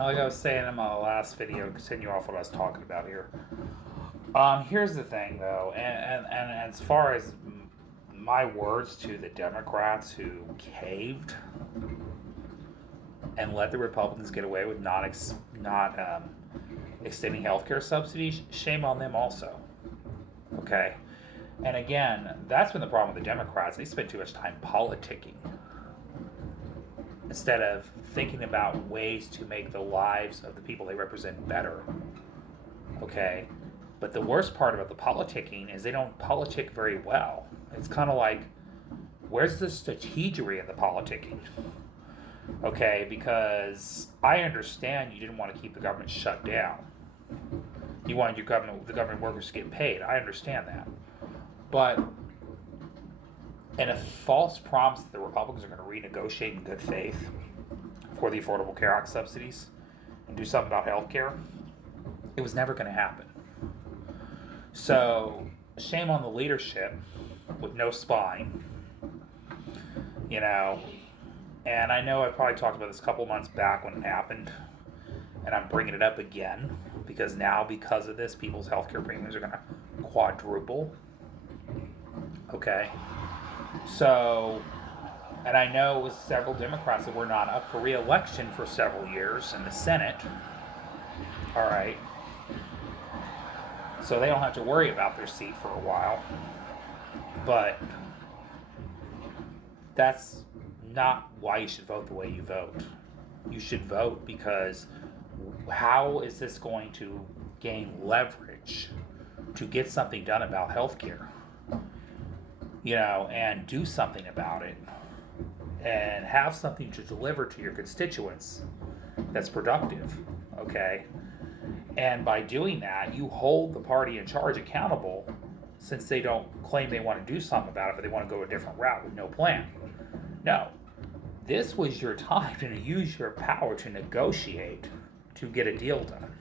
Like I was saying in my last video, to continue off what I was talking about here. Here's the thing, though, and as far as my words to the Democrats who caved and let the Republicans get away with not extending healthcare subsidies, shame on them also. Okay, and again, that's been the problem with the Democrats. They spend too much time politicking instead of thinking about ways to make the lives of the people they represent better. Okay? But the worst part about the politicking is they don't politic very well. It's kind of like, where's the strategery in the politicking? Okay? Because I understand you didn't want to keep the government shut down. You wanted the government workers to get paid. I understand that. But and a false promise that the Republicans are going to renegotiate in good faith for the Affordable Care Act subsidies and do something about health care, it was never going to happen. So, shame on the leadership with no spine, you know. And I know I probably talked about this a couple months back when it happened, and I'm bringing it up again because now, because of this, people's healthcare premiums are going to quadruple. Okay? So, and I know it was several Democrats that were not up for re-election for several years in the Senate. All right. So they don't have to worry about their seat for a while. But that's not why you should vote the way you vote. You should vote because how is this going to gain leverage to get something done about healthcare? You know, and do something about it and have something to deliver to your constituents that's productive, okay? And by doing that, you hold the party in charge accountable since they don't claim they want to do something about it, but they want to go a different route with no plan. No, this was your time to use your power to negotiate to get a deal done,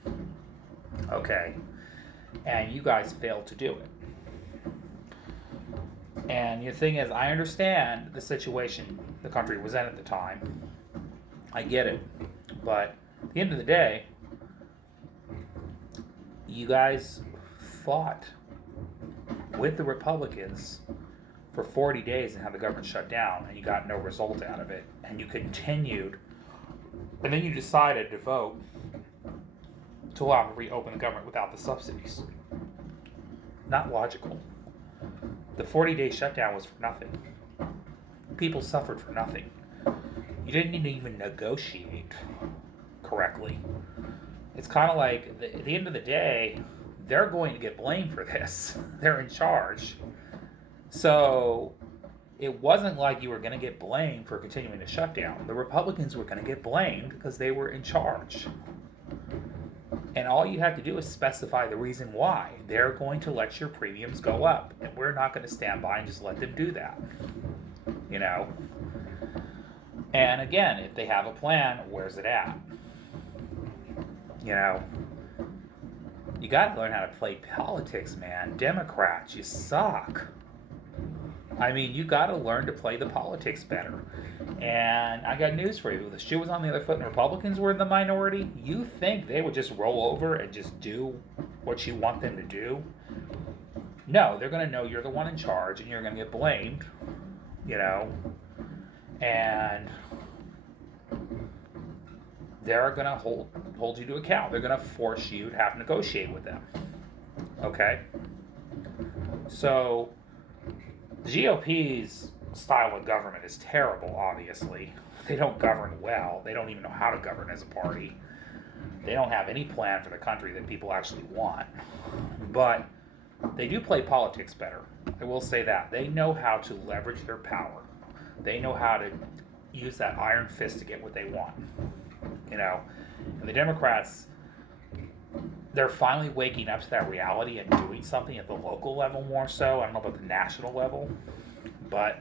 okay? And you guys failed to do it. And the thing is, I understand the situation the country was in at the time. I get it. But at the end of the day, you guys fought with the Republicans for 40 days and had the government shut down, and you got no result out of it. And you continued, and then you decided to vote to allow them to reopen the government without the subsidies. Not logical. The 40-day shutdown was for nothing. People suffered for nothing. You didn't need to even negotiate correctly. It's kind of like, at the end of the day, they're going to get blamed for this. They're in charge. So, it wasn't like you were going to get blamed for continuing the shutdown. The Republicans were going to get blamed because they were in charge. And all you have to do is specify the reason why. They're going to let your premiums go up. And we're not going to stand by and just let them do that. You know? And again, if they have a plan, where's it at? You know? You got to learn how to play politics, man. Democrats, you suck. I mean, you got to learn to play the politics better. And I got news for you. If the shoe was on the other foot and Republicans were in the minority, you think they would just roll over and just do what you want them to do? No, they're going to know you're the one in charge and you're going to get blamed, you know, and they're going to hold you to account. They're going to force you to have to negotiate with them. Okay? So, the GOP's style of government is terrible, obviously. They don't govern well. They don't even know how to govern as a party. They don't have any plan for the country that people actually want. But they do play politics better. I will say that. They know how to leverage their power. They know how to use that iron fist to get what they want. You know? And the Democrats, they're finally waking up to that reality and doing something at the local level more so. I don't know about the national level. But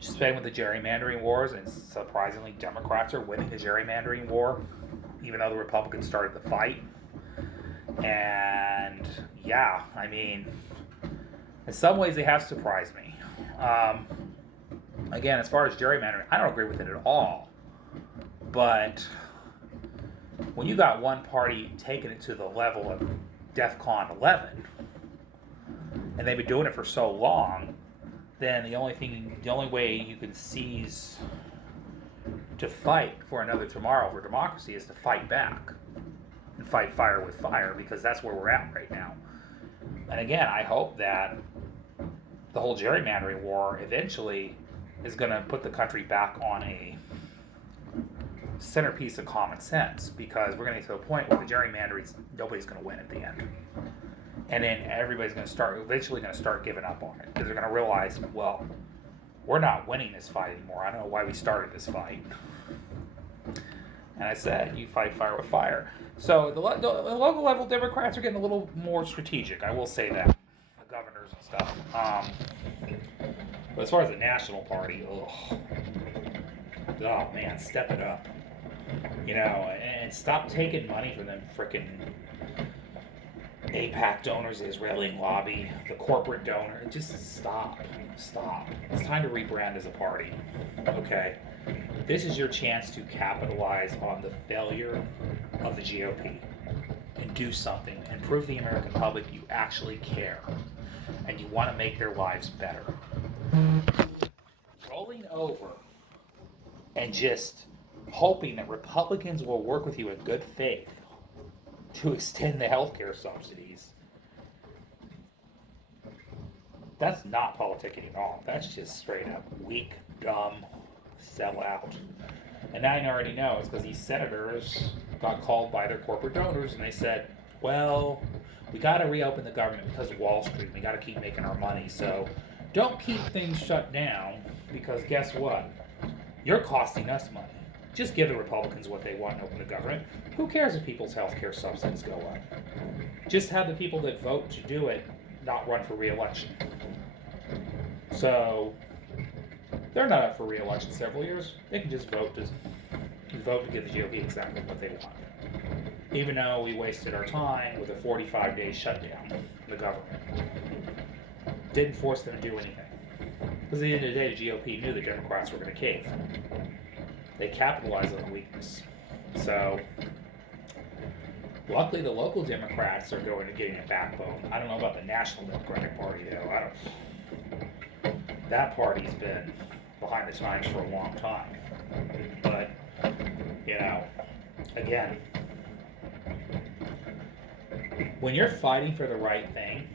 just playing with the gerrymandering wars, and surprisingly, Democrats are winning the gerrymandering war, even though the Republicans started the fight. And yeah, I mean, in some ways, they have surprised me. Again, as far as gerrymandering, I don't agree with it at all. But when you got one party taking it to the level of DEFCON 11, and they've been doing it for so long, then the only way you can cease to fight for another tomorrow for democracy is to fight back and fight fire with fire, because that's where we're at right now. And again, I hope that the whole gerrymandering war eventually is going to put the country back on a centerpiece of common sense, because we're going to get to a point where the gerrymandering, nobody's going to win at the end. And then everybody's going to eventually start giving up on it, because they're going to realize, well, we're not winning this fight anymore. I don't know why we started this fight. And I said, you fight fire with fire. So the local level Democrats are getting a little more strategic. I will say that. The governors and stuff. But as far as the national party, oh man, step it up. And stop taking money from them frickin' AIPAC donors, the Israeli lobby, the corporate donor. Just stop. It's time to rebrand as a party. Okay? This is your chance to capitalize on the failure of the GOP and do something and prove to the American public you actually care and you want to make their lives better. Rolling over and just hoping that Republicans will work with you in good faith to extend the healthcare subsidies, that's not politicking at all. That's just straight up weak, dumb, sell out. And I already know it's because these senators got called by their corporate donors and they said, well, we got to reopen the government because of Wall Street. We got to keep making our money. So don't keep things shut down, because guess what? You're costing us money. Just give the Republicans what they want and open the government. Who cares if people's health care subsidies go up? Just have the people that vote to do it not run for re-election. So they're not up for re-election several years. They can just vote to give the GOP exactly what they want. Even though we wasted our time with a 45-day shutdown of the government. Didn't force them to do anything. Because at the end of the day, the GOP knew the Democrats were going to cave. They capitalized on the weakness. So, luckily the local Democrats are getting a backbone. I don't know about the National Democratic Party, though. That party's been behind the times for a long time. But, again, when you're fighting for the right thing,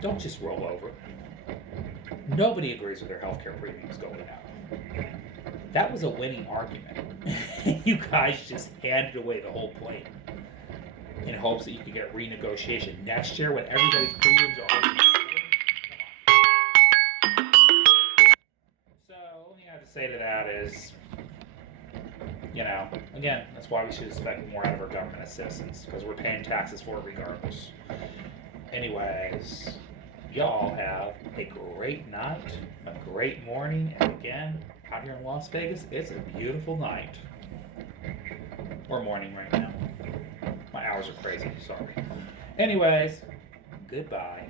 don't just roll over. Nobody agrees with their healthcare premiums going up. That was a winning argument. You guys just handed away the whole plate in hopes that you could get renegotiation next year when everybody's premiums are already lower. So, the only thing I have to say to that is, again, that's why we should expect more out of our government as citizens, because we're paying taxes for it regardless. Anyways, y'all have a great night, a great morning, and again, out here in Las Vegas, it's a beautiful night. Or morning right now. My hours are crazy, sorry. Anyways, goodbye.